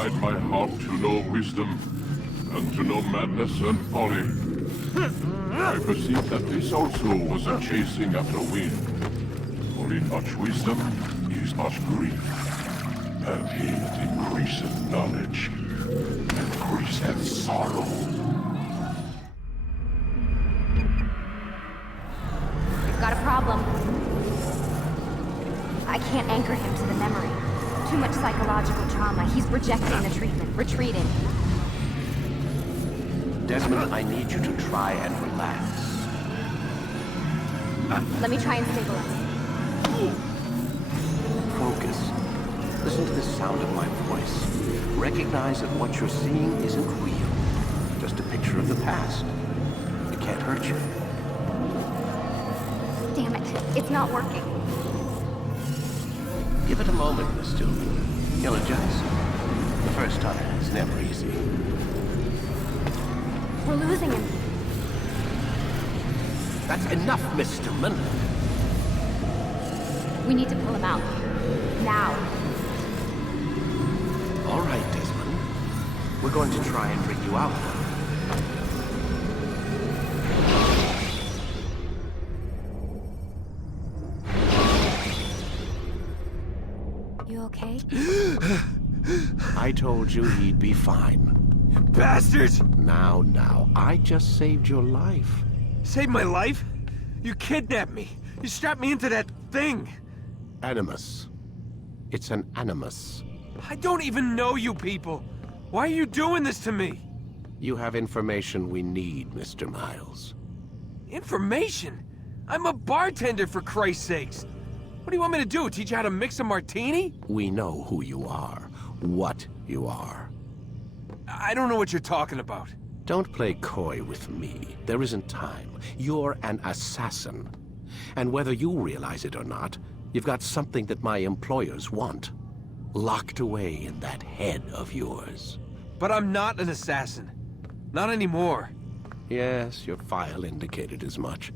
purified my heart to know wisdom, and to know madness and folly. I perceived that this also was a chasing after wind. For in much wisdom is much grief, and he that increaseth knowledge increaseth sorrow. We've got a problem. I can't anchor him to the memory. Too much psychological trauma. He's rejecting the treatment, retreating. Desmond, I need you to try and relax. Let me try and stabilize. Focus. Listen to the sound of my voice. Recognize that what you're seeing isn't real. Just a picture of the past. It can't hurt you. Damn it. It's not working. Give it a moment, Miss Stillman. You'll adjust. The first time is never easy. We're losing him. That's enough, Miss Stillman. We need to pull him out. Now. All right, Desmond. We're going to try and bring you out. You okay? I told you he'd be fine. Bastards! Now, I just saved your life. Saved my life? You kidnapped me. You strapped me into that thing. Animus. It's an animus. I don't even know you people. Why are you doing this to me? You have information we need, Mr. Miles. Information? I'm a bartender, for Christ's sakes. What do you want me to do? Teach you how to mix a martini? We know who you are, what you are. I don't know what you're talking about. Don't play coy with me. There isn't time. You're an assassin. And whether you realize it or not, you've got something that my employers want. Locked away in that head of yours. But I'm not an assassin. Not anymore. Yes, your file indicated as much.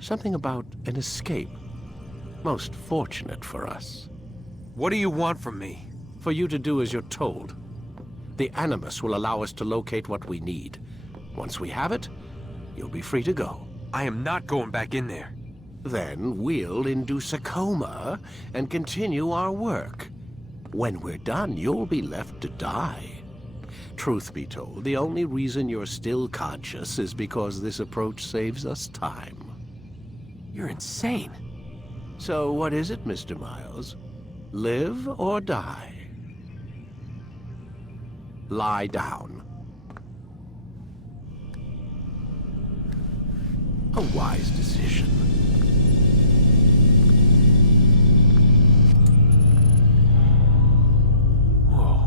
Something about an escape. Most fortunate for us. What do you want from me? For you to do as you're told. The Animus will allow us to locate what we need. Once we have it, you'll be free to go. I am not going back in there. Then we'll induce a coma and continue our work. When we're done, you'll be left to die. Truth be told, the only reason you're still conscious is because this approach saves us time. You're insane. So what is it, Mr. Miles? Live or die? Lie down. A wise decision. Whoa.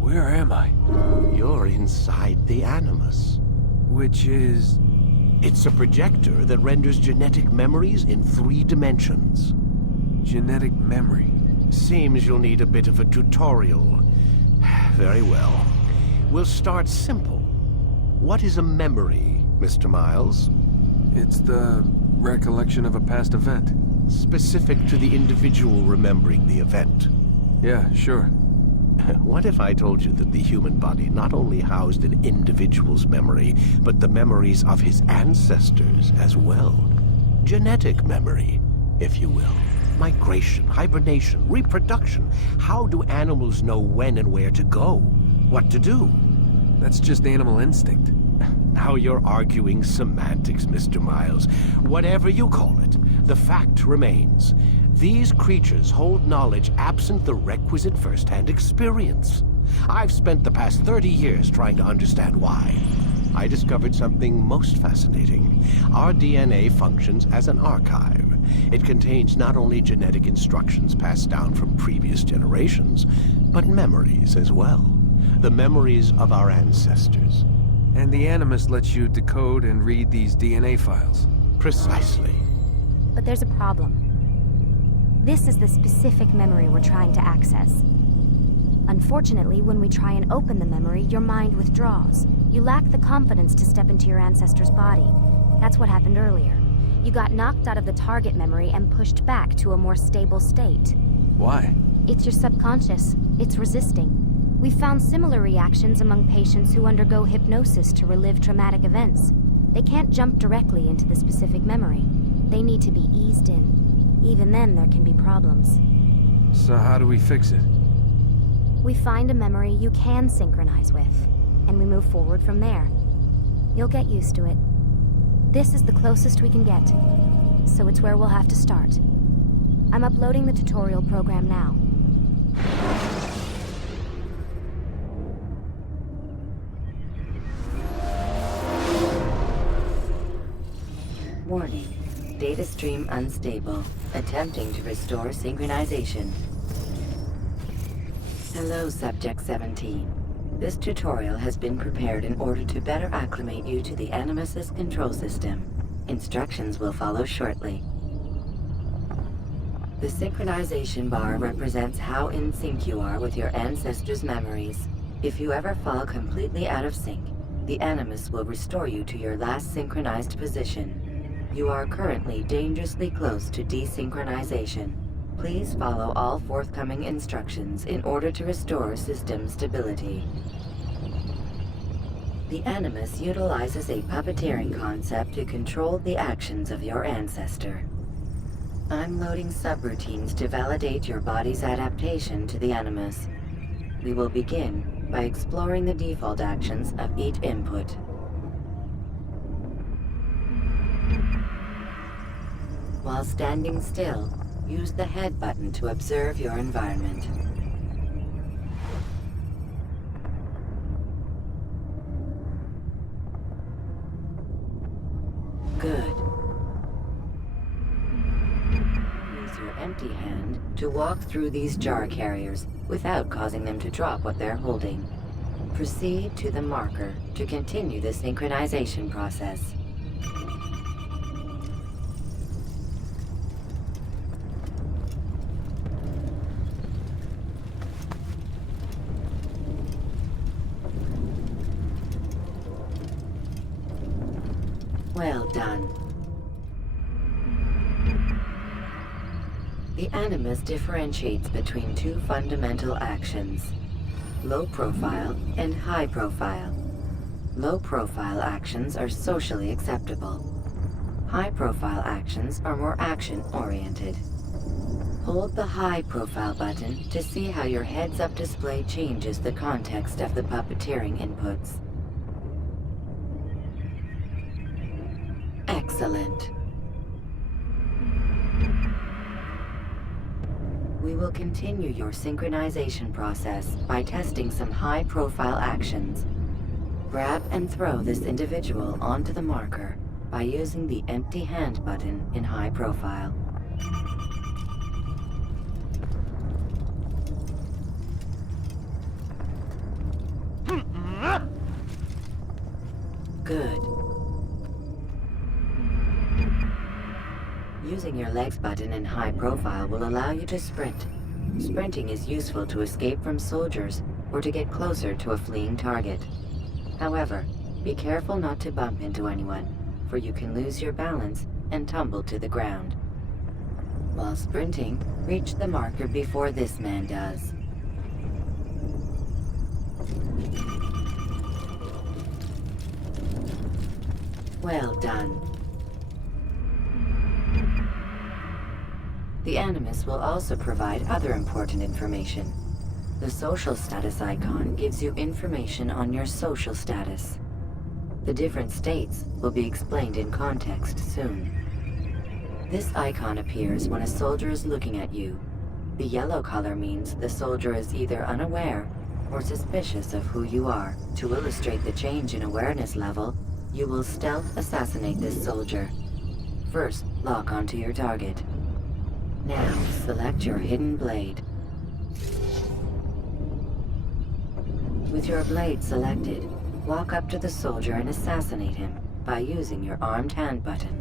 Where am I? You're inside the Animus. Which is... It's a projector that renders genetic memories in 3 dimensions. genetic memory. Seems you'll need a bit of a tutorial. Very well. We'll start simple. What is a memory, Mr. Miles? It's the recollection of a past event. Specific to the individual remembering the event. Yeah, sure. What if I told you that the human body not only housed an individual's memory, but the memories of his ancestors as well? Genetic memory, if you will. Migration, hibernation, reproduction. How do animals know when and where to go? What to do? That's just animal instinct. Now you're arguing semantics, Mr. Miles. Whatever you call it, the fact remains. These creatures hold knowledge absent the requisite first-hand experience. I've spent the past 30 years trying to understand why. I discovered something most fascinating. Our DNA functions as an archive. It contains not only genetic instructions passed down from previous generations, but memories as well. The memories of our ancestors. And the Animus lets you decode and read these DNA files. Precisely. But there's a problem. This is the specific memory we're trying to access. Unfortunately, when we try and open the memory, your mind withdraws. You lack the confidence to step into your ancestor's body. That's what happened earlier. You got knocked out of the target memory and pushed back to a more stable state. Why? It's your subconscious. It's resisting. We've found similar reactions among patients who undergo hypnosis to relive traumatic events. They can't jump directly into the specific memory. They need to be eased in. Even then, there can be problems. So how do we fix it? We find a memory you can synchronize with, and we move forward from there. You'll get used to it. This is the closest we can get, so it's where we'll have to start. I'm uploading the tutorial program now. Warning. Data stream unstable. Attempting to restore synchronization. Hello, Subject 17. This tutorial has been prepared in order to better acclimate you to the Animus's control system. Instructions will follow shortly. The synchronization bar represents how in sync you are with your ancestors' memories. If you ever fall completely out of sync, the Animus will restore you to your last synchronized position. You are currently dangerously close to desynchronization. Please follow all forthcoming instructions in order to restore system stability. The Animus utilizes a puppeteering concept to control the actions of your ancestor. I'm loading subroutines to validate your body's adaptation to the Animus. We will begin by exploring the default actions of each input. While standing still, use the head button to observe your environment. Good. Use your empty hand to walk through these jar carriers without causing them to drop what they're holding. Proceed to the marker to continue the synchronization process. Well done. The Animus differentiates between two fundamental actions: low profile and high profile. Low profile actions are socially acceptable. High profile actions are more action-oriented. Hold the high profile button to see how your heads-up display changes the context of the puppeteering inputs. Excellent. We will continue your synchronization process by testing some high-profile actions. Grab and throw this individual onto the marker by using the empty hand button in high profile. Good. Using your legs button in high profile will allow you to sprint. Sprinting is useful to escape from soldiers or to get closer to a fleeing target. However, be careful not to bump into anyone, for you can lose your balance and tumble to the ground. While sprinting, reach the marker before this man does. Well done. The Animus will also provide other important information. The social status icon gives you information on your social status. The different states will be explained in context soon. This icon appears when a soldier is looking at you. The yellow color means the soldier is either unaware or suspicious of who you are. To illustrate the change in awareness level, you will stealth assassinate this soldier. First, lock onto your target. Now, select your hidden blade. With your blade selected, walk up to the soldier and assassinate him by using your armed hand button.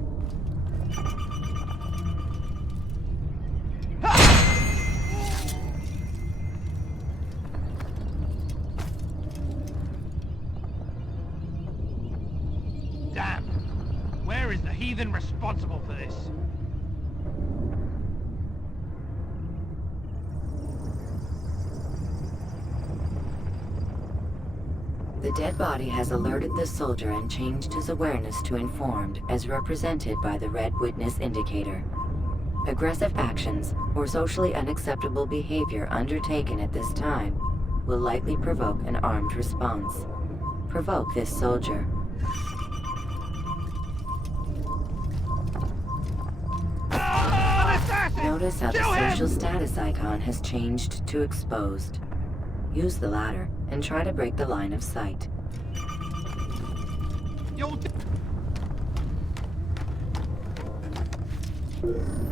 Damn! Where is the heathen responsible for this? The dead body has alerted the soldier and changed his awareness to informed, as represented by the red witness indicator. Aggressive actions or socially unacceptable behavior undertaken at this time will likely provoke an armed response. Provoke this soldier. Notice how the social status icon has changed to exposed. Use the ladder and try to break the line of sight.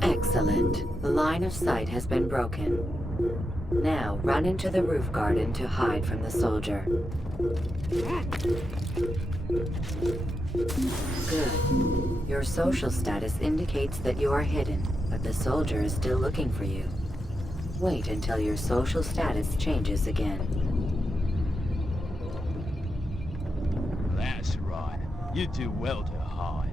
Excellent. The line of sight has been broken. Now run into the roof garden to hide from the soldier. Good. Your social status indicates that you are hidden, but the soldier is still looking for you. Wait until your social status changes again. That's right. You do well to hide.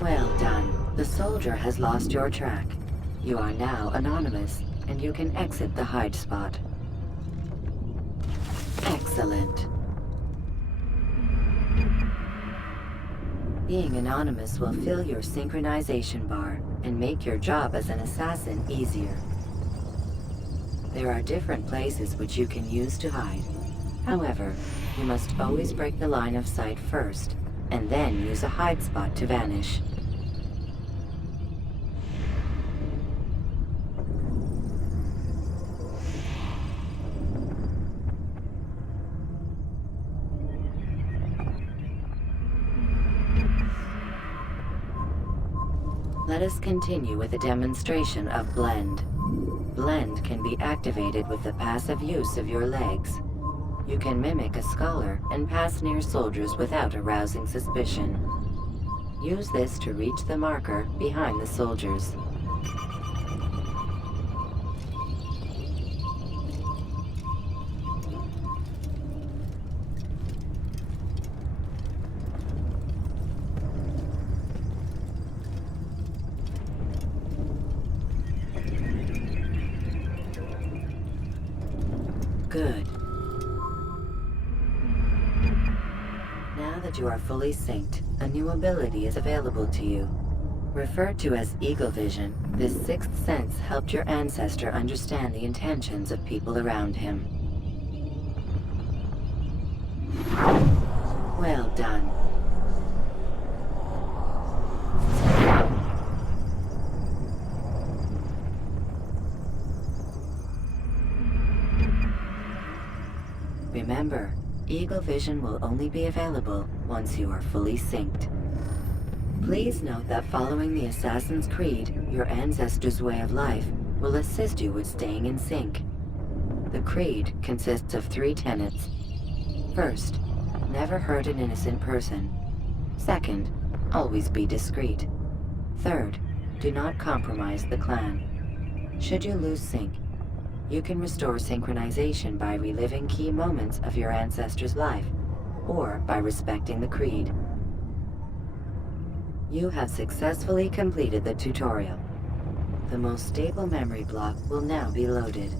Well done. The soldier has lost your track. You are now anonymous, and you can exit the hide spot. Excellent. Being anonymous will fill your synchronization bar and make your job as an assassin easier. There are different places which you can use to hide. However, you must always break the line of sight first, and then use a hide spot to vanish. Let us continue with a demonstration of Blend. Blend can be activated with the passive use of your legs. You can mimic a scholar and pass near soldiers without arousing suspicion. Use this to reach the marker behind the soldiers. Good. Now that you are fully synced, a new ability is available to you. Referred to as Eagle Vision, this sixth sense helped your ancestor understand the intentions of people around him. Well done. Remember, Eagle Vision will only be available once you are fully synced. Please note that following the Assassin's Creed, your ancestors' way of life, will assist you with staying in sync. The Creed consists of 3 tenets. First, never hurt an innocent person. Second, always be discreet. Third, do not compromise the clan. Should you lose sync, you can restore synchronization by reliving key moments of your ancestor's life, or by respecting the Creed. You have successfully completed the tutorial. The most stable memory block will now be loaded.